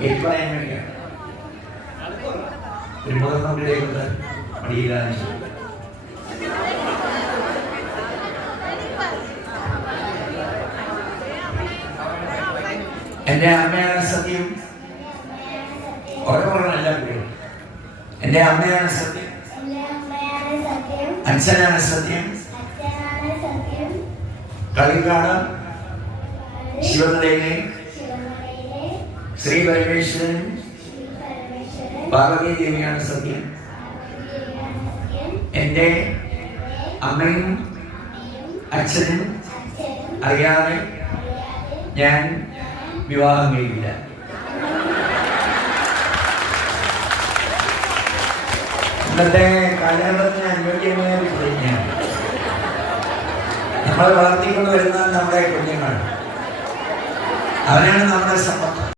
കേൾപ്പറയാൻ വേണ്ടിയാണ്. ഒരു മുതിർന്നവരിലേക്ക് മടിയിലാണ്. എന്റെ അമ്മയാണ് സത്യം. ഉറപ്പുറല്ല കുട്ടികൾ. എന്റെ അമ്മയാണ് സത്യം, അച്ഛനാണ് സത്യം. കളിക്കാട് ശിവനിലയിലെ ശ്രീ പരമേശ്വരൻ പാർവതി ദേവിയാണ് സത്യം. എന്റെ അമ്മയും അച്ഛനും അറിയാതെ ഞാൻ വിവാഹം കഴിക്കില്ല. ഇന്നത്തെ കാലഘട്ടത്തിന് അനുയോജ്യമായ ഒരു പ്രതിജ്ഞയാണ്. നമ്മൾ വളർത്തിക്കൊണ്ട് വരുന്നത് നമ്മുടെ കുഞ്ഞുങ്ങൾ. അവരാണ് നമ്മുടെ സമ്പത്ത്.